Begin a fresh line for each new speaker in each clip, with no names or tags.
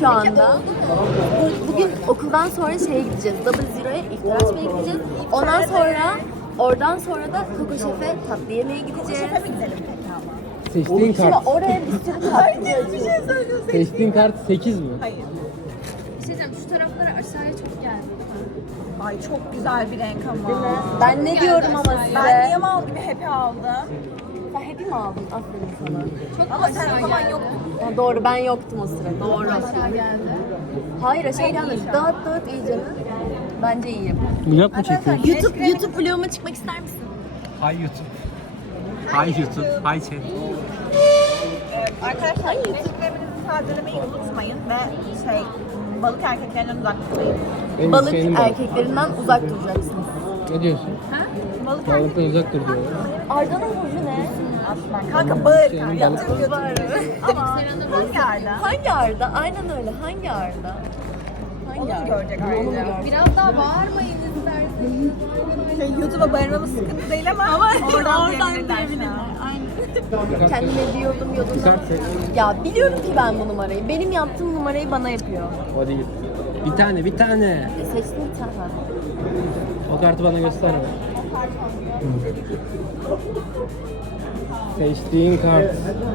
şu anda. Bugün okuldan sonra şeye gideceğiz. Double Zero'ya iftar açmaya gideceğiz. Oradan sonra da Coco Chef'e tatlı yemeye gideceğiz.
Seçtiğin
Şimdi
kart.
oraya bir sürü tatlı
Seçtiğin kart 8 mi?
Hayır.
Bir şey diyeceğim, şu taraflara aşağıya çok geldi.
Ay çok güzel bir renk ama.
Değil mi? Ben ne diyorum ama size?
Ben niye mal gibi happy aldım?
Sen hep mi aldın? Aferin sana.
Çok
Ama sen
aşağı
o zaman
geldi.
yoktun.
Ha, doğru, ben yoktum o sıra. Doğru.
Aşağı geldi.
Hayır, aşağı gelmedi. Dağıt iyice. Bence iyiyim.
Vlog mu çekiyorsun?
YouTube vloguma çıkmak ister misin?
Hay YouTube. Hay YouTube. Hay chat.
Arkadaşlar güneş kreminizi tazelemeyi unutmayın ve balık erkeklerinden uzak durmayın.
Benim
Balık
Hüseyin'im
erkeklerinden uzak duracaksınız.
Ne diyorsun?
Balık
Balıktan uzak dur diyor.
Arda'nın burcu ne?
Aslan. Kanka bağır kanka.
Senin
Yatır
balık-
götür.
Var.
Ama hangi yerde?
Hangi Arda? Aynen öyle. Hangi Arda?
Onu mu görecek
Onu mu
ayrıca?
gördün?
Biraz daha bağırmayın isterseniz.
YouTube'a bağırmamız sıkıntı değil ama oradan diyebilirler.
Kendime diyordum
Bir
yoluna.
kart seç.
Ya biliyorum ki ben bu numarayı. Benim yaptığım numarayı bana yapıyor.
O değil. Bir tane.
Seçtim bir tane.
O kartı bana göster. Seçtiğin kart.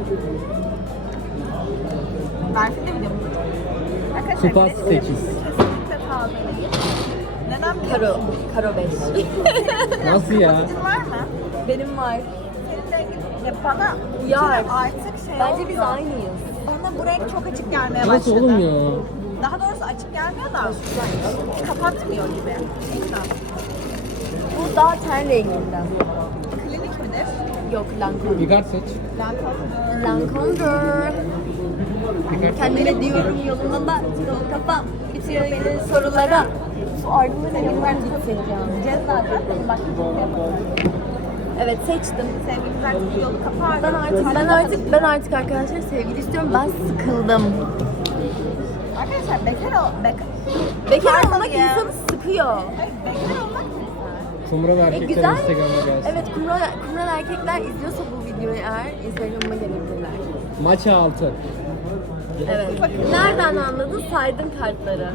Berfin de biliyor musun? Arkadaşlar
Kupas
güneş
8.
kreminizi kesinlikle tazeleyin. Neden biliyor musun?
Karo 5.
Nasıl ya?
Kapatıcın var mı?
Benim var.
Senin rengin ya bana
Uyar.
artık
Bence biz
olmuyor.
aynıyız.
Bana bu renk çok açık gelmeye başladı.
Nasıl oğlum ya?
Daha doğrusu açık gelmiyor da kapatmıyor gibi. Ekran.
Bu daha ten renginden.
Klinik midir?
Yok, Lancome.
Bir kart seç.
Lancome'dur.
Bir kart seç.
Kendime diyorum yoluna bak. Dolu kafam. Bitiyor benim sorulara. Şu ardından elimden gitsek ya. Ceza dedim. Bak. Evet, seçtim.
Sevgilimiz artık yolu kapar.
Ben artık arkadaşlar sevgili istiyorum. Ben sıkıldım.
Arkadaşlar
Bekar olmak
ya.
insanı sıkıyor.
Hayır, bekar olmak mı?
Kumral erkekler
güzel.
Instagram'a gelsin.
Evet, kumral erkekler izliyorsa bu videoyu eğer Instagram'ıma gelebilirler.
Maça 6.
Evet. Nereden anladın? Saydım kartları.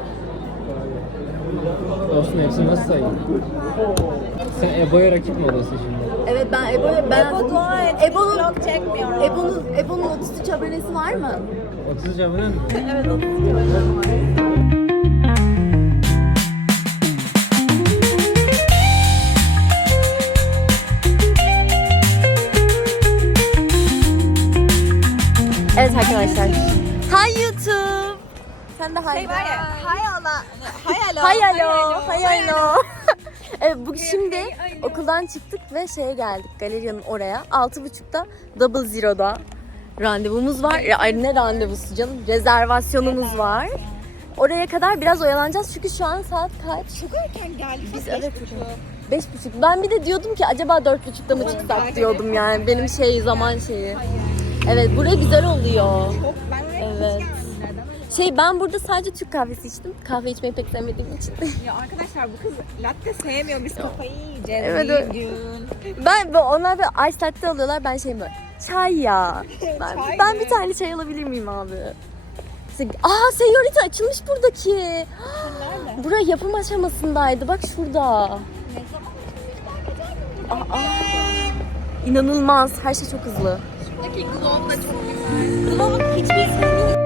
Dostum hepsini nasıl sayayım? Sen Ebo'ya rakip mi olasın şimdi?
Evet, ben
Ebo dua et.
Ebo'nun
Vlog çekmiyorum.
Ebo'nun 33 abonesi var mı?
30 camının mı?
Evet, 33 abonesi var. Evet arkadaşlar. Hi YouTube. Sen de hi.
Şey var ya, hayala.
Hayalo. Evet, bugün şimdi okuldan çıktık ve şeye geldik. Galeriyanın oraya. 6.30'da Double Zero'da randevumuz var. Ay, ne randevusu canım? Rezervasyonumuz var. Oraya kadar biraz oyalanacağız çünkü şu an saat kaç?
Çok erken geldik.
Biz evet 5.30. Ben bir de diyordum ki acaba 4.30'da mı çıksak diyordum yani. Benim zaman şeyi. Evet, buraya güzel oluyor.
Çok, ben oraya
Evet.
hiç gelmedim. Nereden?
Ben burada sadece Türk kahvesi içtim. Kahve içmeyi pek sevmediğim için.
Ya arkadaşlar bu kız latte sevmiyor. Biz kafayı yiyeceğiz.
Evet, evet.
Bir gün.
Onlar böyle ice latte alıyorlar. Ben böyle çay ya.
Çay
Ben
mı?
bir tane çay alabilir miyim abi? Señorita açılmış buradaki.
Nerede?
Bura yapım aşamasındaydı. Bak şurada. İnanılmaz. Her şey çok hızlı.
Buradaki glow da çok güzel.
Glow'un hiçbir sevdiği...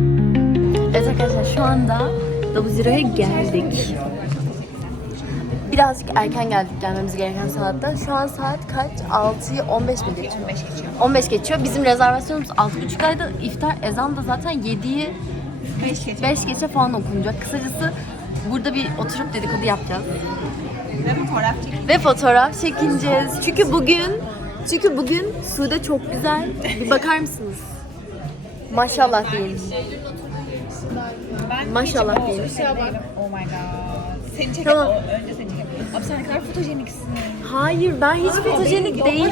Evet arkadaşlar, şu anda Double Zero'ya geldik. birazcık erken geldik gelmemiz gereken saatte. Şu an saat kaç? 6'yı 15 mi geçiyor?
15 geçiyor.
15 geçiyor. Bizim rezervasyonumuz 6.30'daydı. İftar ezan da zaten 7'yi
5 geçiyor.
5 geçe falan okunacak. Kısacası burada bir oturup dedikodu yapacağız.
Ve fotoğraf çekip
Ve fotoğraf çekineceğiz. Çünkü bugün Sude çok güzel. Bir bakar mısınız? Maşallah diyeyim.
ben
Maşallah
hiç-
diyeyim.
Oh my god. Seni çekelim.
Tamam.
Önce seni çekelim. Abi sen ne kadar fotojeniksin.
Hayır, ben hiç fotojenik değilim.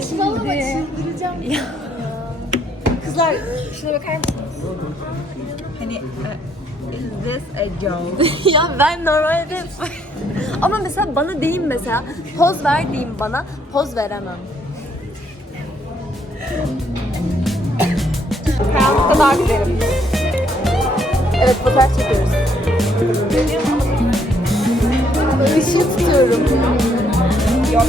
Ya.
Kızlar şuna bakar mısınız? Hani is this a joke?
Ya ben normalde ama mesela bana deyin mesela poz ver diyeyim bana poz veremem.
Karanlıkta daha güzelim.
Evet fotoğraf çekiyoruz. Işığı tutuyorum.
Yok.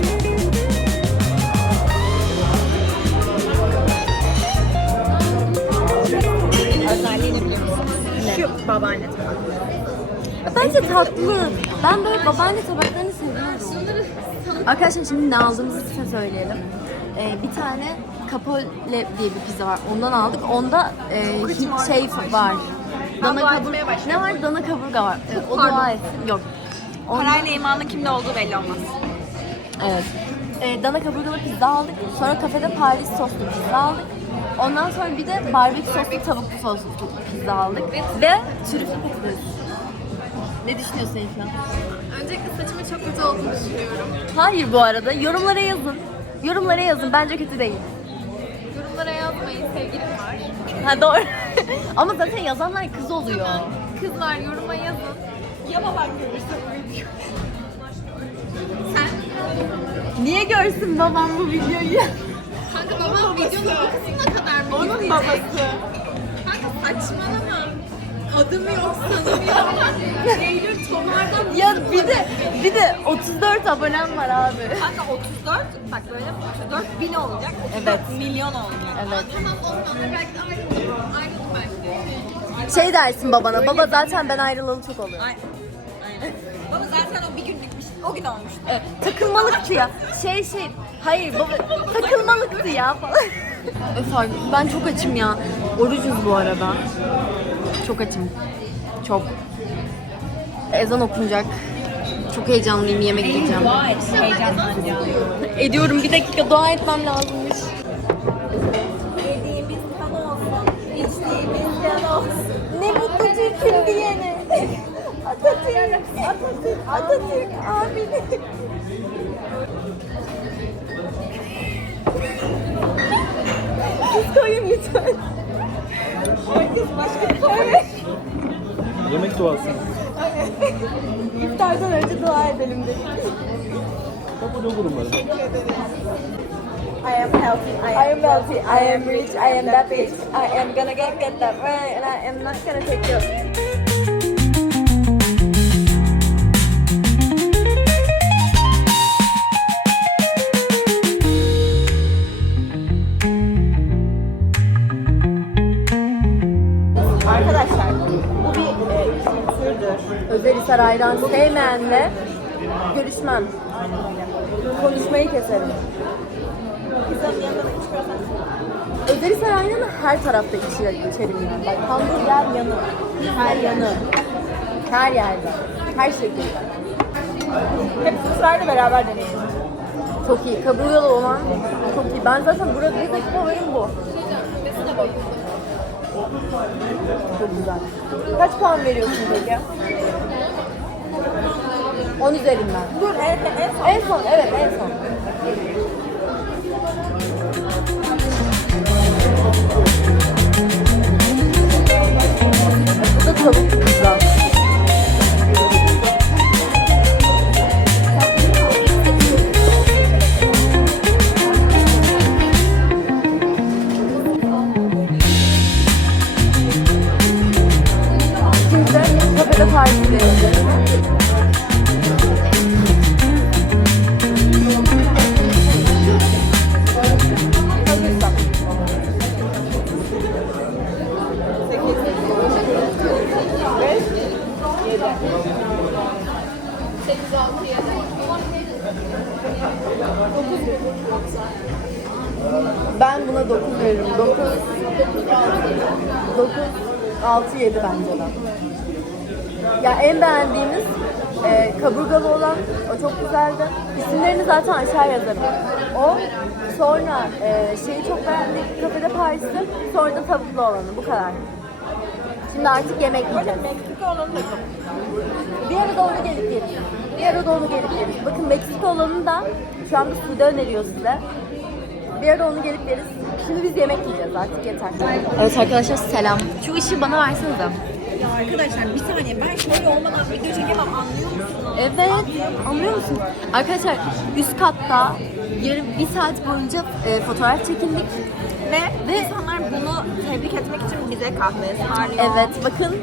Özelliğini biliyor musun? Şu babaanne tabağı.
Bence tatlı. Ben böyle babaanne tabaklarını seviyorum. Arkadaşlar şimdi ne aldığımızı size söyleyelim. Bir tane Capole diye bir pizza var. Ondan aldık. Onda şey var. Dana
dua
kabur...
etmeye başladım.
Ne var? Dana kaburga var. O
Pardon.
dua etsin. Yok. Onda...
Parayla imanın kimde olduğu belli olmaz.
Evet. Dana kaburgalı pizza aldık. Sonra kafede Paris soslu pizza aldık. Ondan sonra bir de barbekü soslu tavuklu soslu pizza aldık. Ve trüflü patates. Ne düşünüyorsun Efna?
Öncelikle saçımın çok kötü olduğunu düşünüyorum.
Hayır bu arada. Yorumlara yazın. Yorumlara yazın. Bence kötü değil.
Yorumlara yazmayın, sevgilim var.
Ha doğru. Ama zaten yazanlar kız oluyor.
Kızlar yoruma yazın.
Ya baban görürse
Niye görsün babam bu videoyu?
Kanka babam videonun bu kısmına kadar mı
Onun
izleyecek?
babası.
Kanka saçmalama. Adım yok, sanım yok. Eylül Tomar'dan
Ya bir de 34 abonem var abi.
Kanka 34, bak böyle 34 bin olacak, 34
Evet.
milyon olacak.
Evet.
Tamam ondan da belki de ayrıldım belki.
Şey dersin babana. Baba zaten ben ayrılalı çok oluyor.
Aynen. Baba zaten o bir günlükmüş, o gün olmuştu.
Takılmalıktı ya. Hayır baba takılmalıktı ya falan. Öf abi, ben çok açım ya. Orucuz bu arada. Çok açım. Çok. Ezan okunacak. Çok heyecanlıyım yemek yiyeceğim.
Dua et, heyecanlanacağım.
Ediyorum bir dakika dua etmem lazımmış.
Yediğimiz kan olsun, içtiğimiz can olsun.
Ne mutlu Türk'üm diyene. Atatürk, amin. Siz koyun lütfen.
Yemek duası.
İftardan önce dua edelim dedik.
Kabul olurum ben.
I am healthy,
I am wealthy, I am rich, I am that bitch. I am gonna get that way and I am not gonna take you.
Arkadaşlar, bu bir kültürdür.
Özelhisar ayran sevmeyenle görüşmem. Konuşmayı keserim.
Pizzanın yanında da içmiyorsan
Özelhisar ayranı her tarafta içerim yani. Bak hamburger yanı, her yanı, her yerde, her şekilde.
hepsini sırayla beraber deneyin.
Çok iyi. Kaburgalı olan çok iyi. Ben zaten burada bir tek favorim bu. Çok güzel. Kaç puan veriyorsun peki? 10 üzerinden.
Dur, en son.
En son, evet en son. Bu da tavuk pizza. Şimdi kafede partideyiz. Ben buna 9 veririm. 6, 7 bence de. Ya en beğendiğimiz kaburgalı olan, o çok güzeldi. İsimlerini zaten aşağı yazarım. O, sonra şeyi çok beğendik, Kafede Paris'i, sonra da tavuklu olanı, bu kadar. Şimdi artık yemek yiyeceğiz.
Meksika olanı da çok.
Bir ara da onu gelip yeriz. Bir ara da onu gelip yeriz. Bakın Meksika olanı da şu anda Sude öneriyor size. Bir ara onu gelip yeriz. Şimdi biz yemek yiyeceğiz artık, yeter. Evet arkadaşlar selam. Şu ışığı bana versenize.
Ya arkadaşlar bir saniye, ben şöyle olmadan video çekemem, anlıyor musunuz?
Evet, anlıyor musunuz? Arkadaşlar üst katta yarım bir saat boyunca fotoğraf çekindik.
Ve insanlar bunu tebrik etmek için bize kahve ısmarlıyor.
Evet, bakın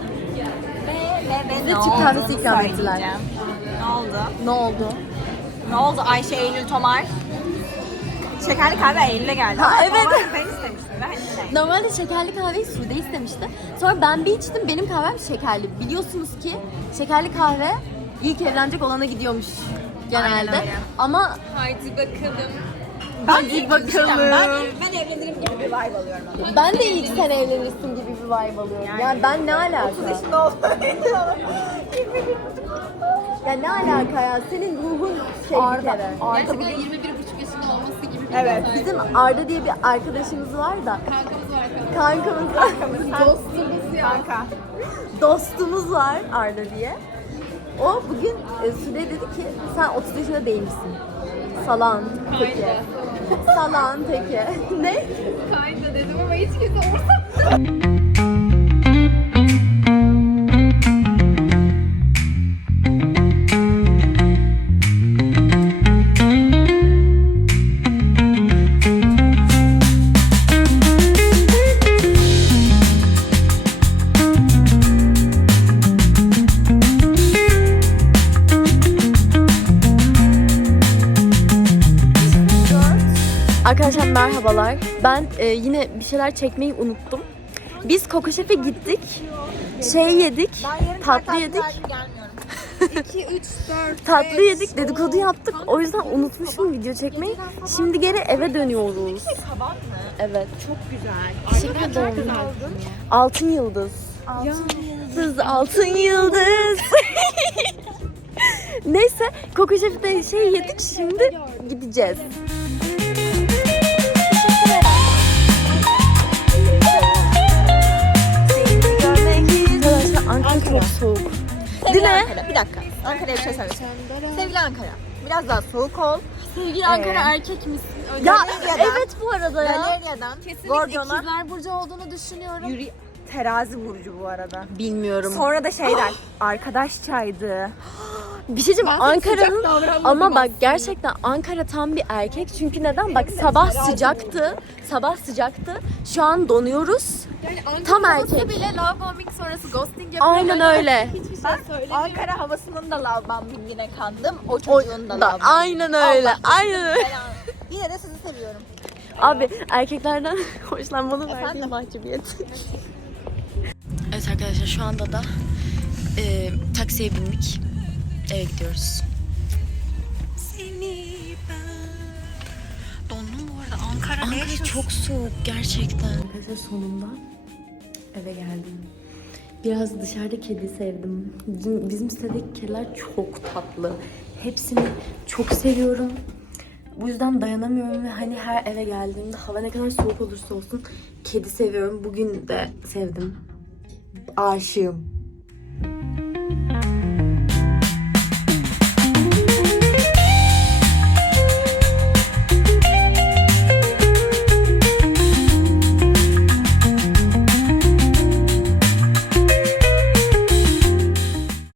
Ve
bize
ne
Türk
oldu
kahvesi ikram
söyleyeceğim.
ettiler.
Ne oldu?
Ne oldu?
Ne oldu Ayşe Eylül Tomar? Şekerli kahve Eylül'e geldi.
Ha,
Ama
evet.
normalde ben istemiştim. Ben şey.
Normalde şekerli kahveyi Sude istemişti. Sonra ben bir içtim, benim kahvem şekerli. Biliyorsunuz ki şekerli kahve ilk evlenecek olana gidiyormuş genelde.
Aynen öyle.
Ama
Haydi bakalım.
hadi bakalım.
Ben evlenirim gibi bir vibe alıyorum ama.
Ben de ilk sen evlenirsin gibi bir vibe alıyorum. Yani ben ne alaka?
30 yaşında oldu.
Ya ne alaka ya? Senin ruhun şey bir kere.
Gerçekten 21,5 yaşında olması gibi bir
Evet,
vibe.
bizim Arda diye bir arkadaşımız var da.
Kankamız var.
Kankamız.
Dostumuz ya.
Kanka.
Dostumuz var Arda diye. O bugün Sude dedi ki sen 30 yaşında değil misin? Salan teki. Salan teki. Ne?
Kayda dedim ama hiç kimse umursamıyor.
Arkadaşlar merhabalar. Ben yine bir şeyler çekmeyi unuttum. Biz Koko Şef'e gittik. Şey yedik. Tatlı yedik.
2, 3, 4,
Tatlı yedik. Dedikodu yaptık. O yüzden unutmuşum video çekmeyi. Şimdi geri eve dönüyoruz.
Taban mı?
Evet.
Çok güzel.
Teşekkür ederim. Altın yıldız. Yıldız, altın yıldız. Neyse, Koko Şef'te şey yedik, şimdi gideceğiz. Arkadaşlar Ankara çok soğuk.
Sevgili
mi?
Ankara, bir dakika. Ankara'ya bir şey söyleyeceğim. Sevgili Ankara, biraz daha soğuk ol.
Sevgili
Ankara
erkek misin? Ya
Galerya'dan-
evet bu arada ya.
Galeria'dan
Kesinlikle
Gorgon'a
ikizler burcu olduğunu düşünüyorum.
yürü... Terazi burcu bu arada.
Bilmiyorum.
Sonra da şey der, arkadaş çaydı.
Bir şey diyeceğim,
Ben sıcak
Ankara'nın
davranmadım
ama bak
aslında.
gerçekten Ankara tam bir erkek çünkü neden? Bak sabah sıcaktı. Sabah sıcaktı. Şu an donuyoruz.
Yani Ankara
Tam
havası
erkek.
bile love bombing sonrası ghosting yapıyor.
Aynen
Böyle
öyle.
Hiçbir şey
Ben
söylemiyor.
Ankara havasının da love bombing'ine kandım. O
O
çocuğun da
da
love
aynen öyle.
Allah
Aynen öyle.
belanı. Yine de sizi seviyorum.
Abi erkeklerden hoşlanmanın verdiği
Efendim?
mahcubiyet. Evet arkadaşlar şu anda da taksiye bindik. Eve gidiyoruz. Seni ben... Dondum bu arada. Ankara çok soğuk gerçekten. Arkadaşlar sonunda eve geldim. Biraz dışarıda kedi sevdim. Bizim sitedeki kediler çok tatlı. Hepsini çok seviyorum. Bu yüzden dayanamıyorum ve hani her eve geldiğimde hava ne kadar soğuk olursa olsun kedi seviyorum. Bugün de sevdim. Aşığım.